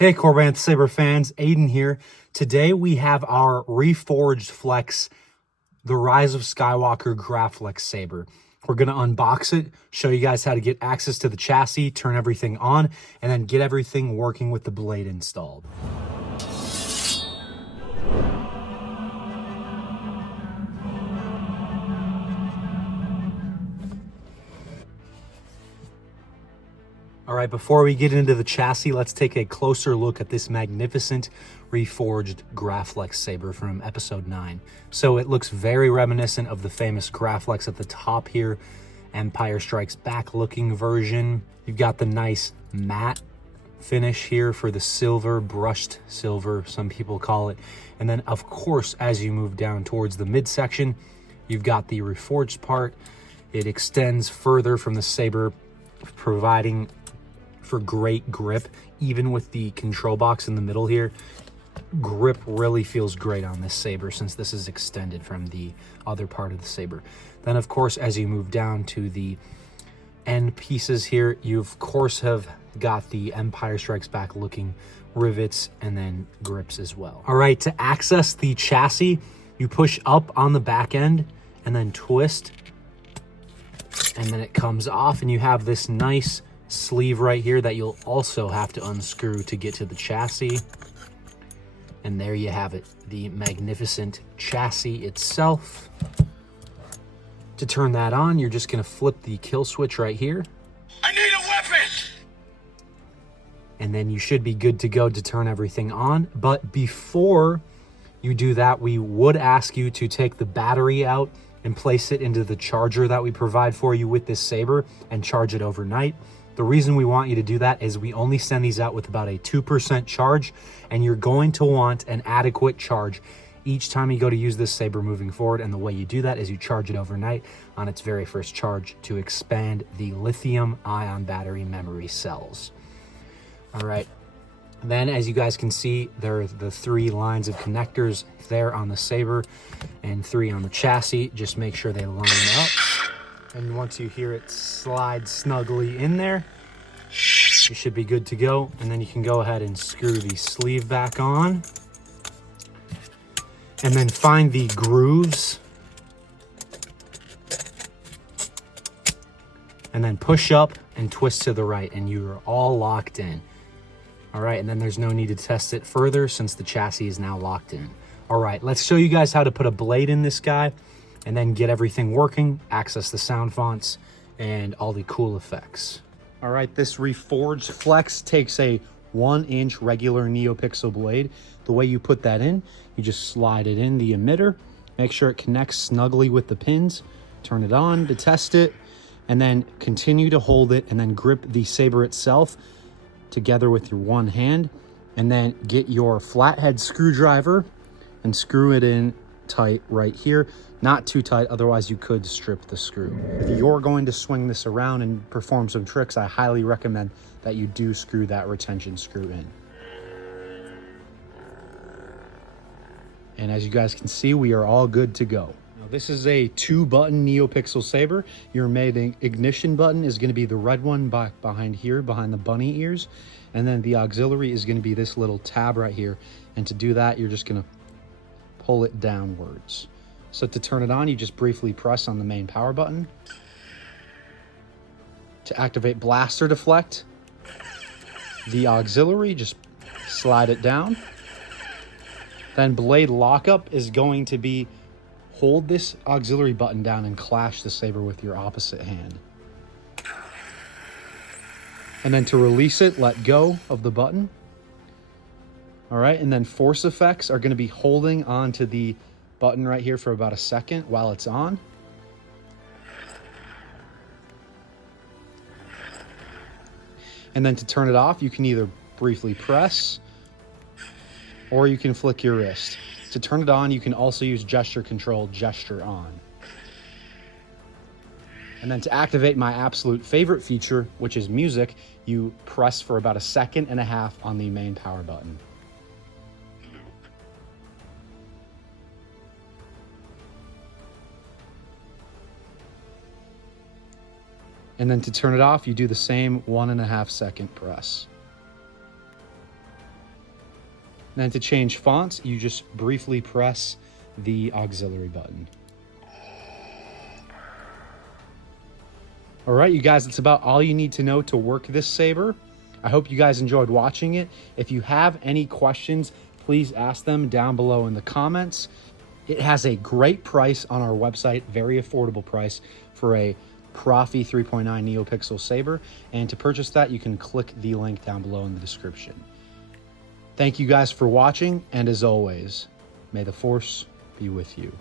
Hey Korbanth Saber fans, Aiden here. Today we have our Reforged Flex, the Rise of Skywalker Graflex Saber. We're going to unbox it, show you guys how to get access to the chassis, turn everything on, and then get everything working with the blade installed. All right, before we get into the chassis, let's take a closer look at this magnificent Reforged Graflex Saber from episode 9. So it looks very reminiscent of the famous Graflex at the top here, Empire Strikes Back looking version. You've got the nice matte finish here for the silver, brushed silver, some people call it. And then of course, as you move down towards the midsection, you've got the Reforged part. It extends further from the saber, providing for great grip. Even with the control box in the middle here, grip really feels great on this saber since this is extended from the other part of the saber. Then of course, as you move down to the end pieces here, you of course have got the Empire Strikes Back looking rivets and then grips as well. All right, to access the chassis, you push up on the back end and then twist, and then it comes off, and you have this nice sleeve right here that you'll also have to unscrew to get to the chassis. And there you have it, the magnificent chassis itself. To turn that on, you're just going to flip the kill switch right here. I need a weapon! And then you should be good to go to turn everything on. But before you do that, we would ask you to take the battery out and place it into the charger that we provide for you with this saber and charge it overnight. The reason we want you to do that is we only send these out with about a 2% charge, and you're going to want an adequate charge each time you go to use this saber moving forward. And the way you do that is you charge it overnight on its very first charge to expand the lithium ion battery memory cells. All right. Then, as you guys can see, there are the 3 lines of connectors there on the saber and 3 on the chassis. Just make sure they line up. And once you hear it slide snugly in there, you should be good to go. And then you can go ahead and screw the sleeve back on. And then find the grooves. And then push up and twist to the right, and you're all locked in. All right, and then there's no need to test it further since the chassis is now locked in. All right, let's show you guys how to put a blade in this guy and then get everything working, access the sound fonts, and all the cool effects. All right, this Reforged Flex takes a 1-inch regular NeoPixel blade. The way you put that in, you just slide it in the emitter, make sure it connects snugly with the pins, turn it on to test it, and then continue to hold it and then grip the saber itself together with your one hand, and then get your flathead screwdriver and screw it in tight right here. Not too tight, otherwise you could strip the screw. If you're going to swing this around and perform some tricks, I highly recommend that you do screw that retention screw in. And as you guys can see, we are all good to go. Now, this is a 2-button NeoPixel saber. Your main ignition button is going to be the red one behind here, behind the bunny ears. And then the auxiliary is going to be this little tab right here. And to do that, you're just going to pull it downwards. So to turn it on, you just briefly press on the main power button. To activate blaster deflect, the auxiliary, just slide it down. Then blade lockup is going to be hold this auxiliary button down and clash the saber with your opposite hand. And then to release it, let go of the button. All right, and then force effects are going to be holding onto the button right here for about a second while it's on. And then to turn it off, you can either briefly press or you can flick your wrist. To turn it on, you can also use gesture control, gesture on. And then to activate my absolute favorite feature, which is music, you press for about a 1.5 seconds on the main power button. And then to turn it off, you do the same 1.5 second press. And then to change fonts, you just briefly press the auxiliary button. All right, you guys, that's about all you need to know to work this saber. I hope you guys enjoyed watching it. If you have any questions, please ask them down below in the comments. It has a great price on our website, very affordable price for a Proffi 3.9 NeoPixel saber. And to purchase that, you can click the link down below in the description. Thank you guys for watching, and as always, may the Force be with you.